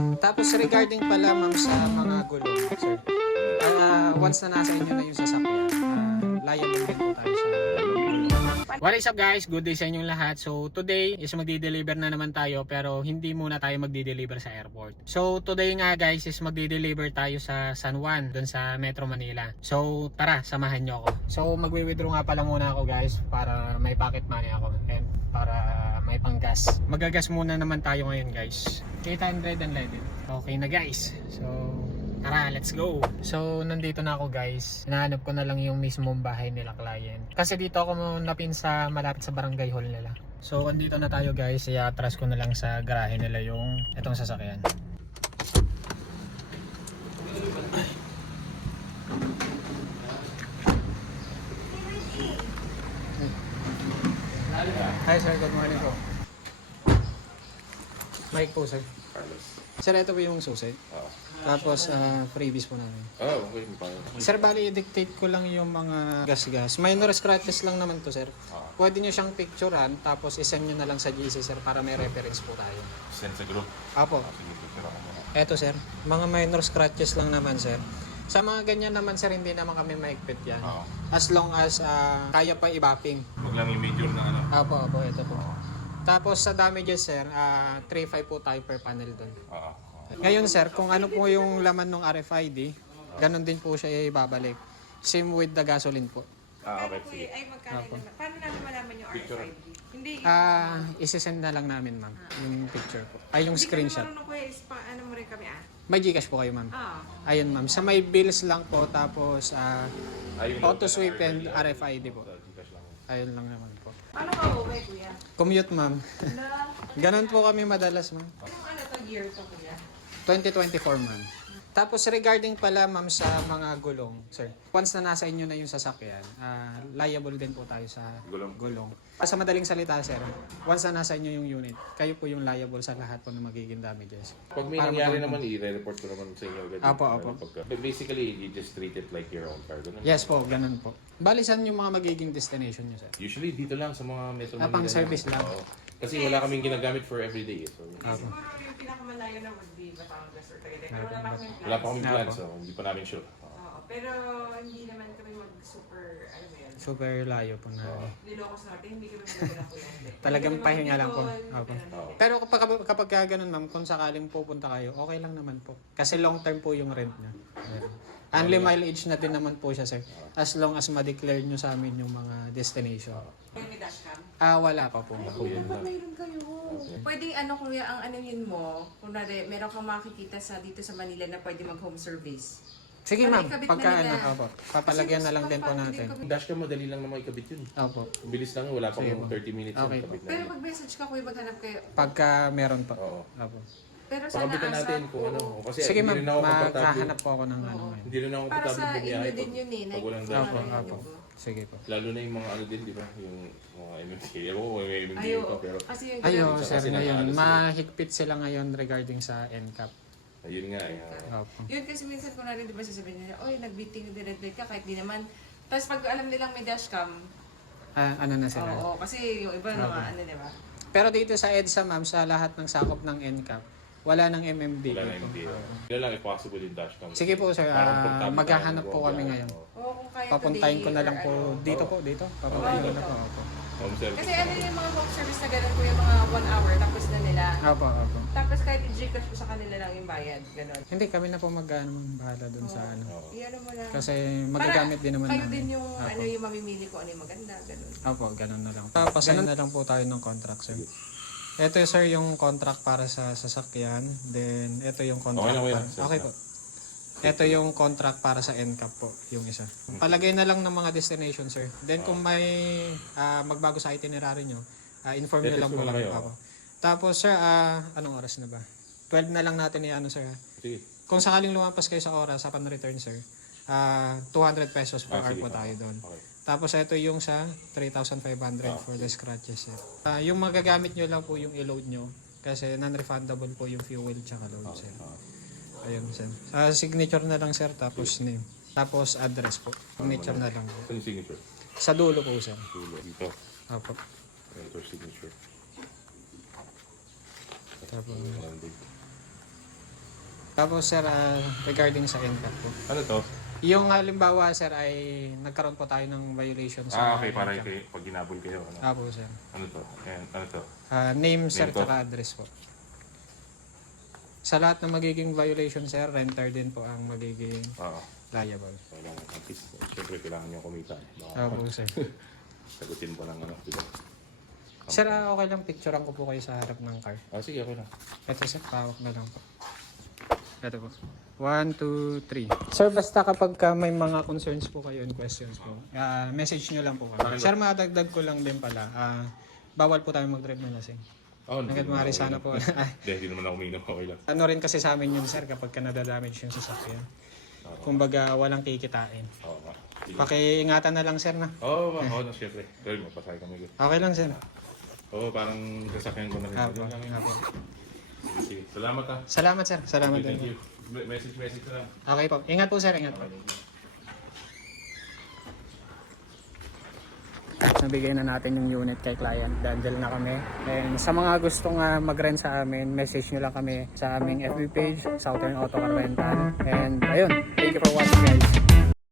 Tapos regarding pala ma'am sa mga gulong, sir. Once na nasa inyo na yung sasakyan, liable din po tayo sa gulong. What is up guys? Good day sa inyong lahat. So today is magdi-deliver na naman tayo pero hindi muna tayo magdi-deliver sa airport. So today nga guys is magdi-deliver tayo sa San Juan, dun sa Metro Manila. So tara, samahan nyo ako. So magwi-withdraw nga pala muna ako guys para may pocket money ako and para may panggas. Magagas muna naman tayo ngayon guys. 800 unleaded. Okay na guys. So tara, let's go. So, nandito na ako guys. Hinahanap ko na lang yung mismong bahay nila client. Kasi dito ako napin sa malapit sa barangay hall nila. So, andito na tayo guys. I-atras ko na lang sa garahe nila yung itong sasakyan. Hi sir, good morning po. Mike po sir. Sir, ito po yung susi. Tapos freebies po namin. Okay. Sir, bali i-dictate ko lang yung mga gas-gas. Minor scratches lang naman to sir. Pwede nyo siyang picturean tapos isend nyo na lang sa GC sir para may reference po tayo. Send sa group. Apo. Sige, picture ako muna. Eto sir, mga minor scratches lang naman sir. Sa mga ganyan naman sir, hindi naman kami maigpit yan. As long as kaya pa i-bapping. Huwag lang yung major na ano. Apo, ito po. Tapos sa damages sir, 3.5 po tayo per panel doon. Ngayon sir, kung ano po yung laman ng RFID, ganun din po siya ibabalik. Same with the gasoline po. Okay, Ano po sige. ay magkano naman? Paano namin malaman yung RFID? Hindi. Isisend na lang namin ma'am, yung picture po. Ay, yung screenshot. Hindi kami marunong kuya, ano mo rin kami May Gcash po kayo ma'am. Ayun ma'am, sa may bills lang po, tapos auto sweep and RFID po. Ayun lang naman po. Paano ka uwi kuya? Commute ma'am. Ganun po kami madalas ma'am. Anong ano to year to kuya? 2024 ma'am. Tapos regarding pala ma'am sa mga gulong, sir. Once na nasa inyo na yung sasakyan, liable din po tayo sa gulong. Sa madaling salita sir, once na nasa inyo yung unit, kayo po yung liable sa lahat po ng magiging damages. Pag may nangyari naman, i-report ko naman sa inyo agad. Apo. Basically, you just treat it like your own car. Ganun. Yes po, ganun po. Bali saan yung mga magiging destination nyo sir? Usually, dito lang sa mga Metro Manila. Pang service lang. Oo. Kasi wala kaming ginagamit for everyday. So, Siguro yung pinakamalayo na would be Batangas or Tagaytay. Pero wala pa kami wala pa kaming plan, Apo. so hindi pa namin sure. Oo, pero hindi naman kami mag-super, ano mo yan? Super layo po na. Ilocos Norte, hindi kami mag-super kuya. Talagang Hindi kami pahinga lang po. mag-Bicol, Opo. ganun. Pero kapag ganun ma'am, kung sakaling pupunta kayo, okay lang naman po. Kasi long term po yung rent niya. Only mileage na din naman po siya sir. As long as ma-declare nyo sa amin yung mga destination. Kaya may dashcam? Wala pa po. Ba't mayroon kayo? Pwede ano kuya, ang ano yun mo, kunwari meron kang makikita sa dito sa Manila na pwede mag-home service. Sige Para ma'am, ikabit pagka na nila. opo, papalagyan na lang din po natin. Yung dashcam, madali lang naman ikabit yun. Opo. Bilis lang, wala pa Sige kung po. 30 minutes Okay yung po. kabit na Pero yun. pag message ka kuya, maghanap kayo. Pagka meron pa. Oo. Opo. Pero sana Pakabitan natin kung ano. Kasi Sige ma'am, hindi rin ako komportable. maghahanap po ako ng ano ngayon. Hindi rin ako para komportable sa bumiyahe inyo din yun eh. pag walang Opo, dashcam. Opo. Sige po. Lalo na yung mga ano din, di ba? Yung mga MMK. Ewan ko, may MMK Ayo, pa, pero kasi yung Ayo, ginagawa- sir, Kasi ngayon, nag-ano sila. mahigpit sila ngayon regarding sa NCAP. ayun nga. Opo. Yun kasi minsan ko na rin, di ba sasabihin nila, oy, nag-beating na red light ka, kahit di naman. Tapos pag alam nilang may dashcam, Ano na sila? oo, kasi yung iba naman, ano, di ba? Pero dito sa EDSA ma'am, sa lahat ng sakop ng NCAP, wala ng MMD. Wala na dito. MMK. Wala lang if possible yung dashcam. Sige po sir, Parang portable maghahanap tayo, po kami buwan. ngayon. Oo, kung kaya Papuntahin today ko na lang or po ano. dito po, dito. Papuntahin ko na po. Opo. Home service. Kasi ano yung mga home service na ganun ko yung mga 1 hour, tapos na nila. Opo. Tapos kahit i-Gcash mo sa kanila lang yung bayad, ganun. Hindi, kami na po bahala dun sa ano. Oo. Iyan mo lang. Kasi magagamit din naman kayo namin. din yung Opo. ano yung mamimili ko ano yung maganda, ganun. Opo, ganun na lang. Tapos ganun na lang po tayo ng contract sir. Ito sir yung contract para sa sasakyan. Then ito yung contract. Okay na, Okay po. Ito yung contract para sa NCAP po, yung isa. Palagay na lang ng mga destination, sir. Then kung may magbago sa itinerary nyo, inform nyo Let us lang po know na kami. kayo. Opo. Tapos, sir, anong oras na ba? 12 na lang natin i-ano, sir. Sige. Kung sakaling lumampas kayo sa oras, sa pan-return, sir, 200 pesos per hour Sige. po tayo doon. Okay. Tapos, ito yung sa 3,500 for the scratches, sir. Yung magagamit nyo lang po yung i-load nyo. Kasi non-refundable po yung fuel tsaka load, sir. Ayun, sir. Signature na lang, sir, tapos name. Tapos address po. Signature na lang po. Saan yung signature? Sa dulo po, sir. Dulo. Dito. Opo. Enter signature. Tapos, Landing. Tapos sir, regarding sa NCAP po. Ano to? Yung halimbawa sir ay nagkaroon po tayo ng violation sa Okay, para NCAP. kay pag ginabol kayo. Ano? Po sir. Ano to? Ayan, ano to? Name sir, Name ko? tsaka address po. Sa lahat ng magiging violation sir, renter din po ang magiging Oo. liable. Kailangan, at least, siyempre kailangan nyo kumita. Baka Po sir. sagutin po ng ano, diba? Sir, okay lang picturean ko po kayo sa harap ng car. Sige, okay lang. Ito sir, pawak na lang po. Ito po. 1, 2, 3. Sir, basta kapag may mga concerns po kayo and questions po, message nyo lang po kami. Sir, madagdag ko lang din pala, bawal po tayo mag-drive ng lasing. Hanggat maaari sana po. Hindi naman ako uminom, okay lang. Ano rin kasi sa amin yun sir, kapag ka nadadamage yung sasakyan. Kumbaga, walang kikitain. Oo nga. Pakiingatan na lang sir na. Oo, siyempre. Pero magpasay kami. Okay lang sir. Oo, parang sasakyan ko na rin. Apo. Sige, salamat ha. Salamat sir. Salamat Thank din. you. Message na lang. Okay po. Ingat po sir. Ingat po. Nabigay na natin yung unit kay client. Dandel na kami. And sa mga gustong mag-rent sa amin, message nyo lang kami sa aming FB page, Southern Auto Car Rental. And ayun, thank you for watching guys.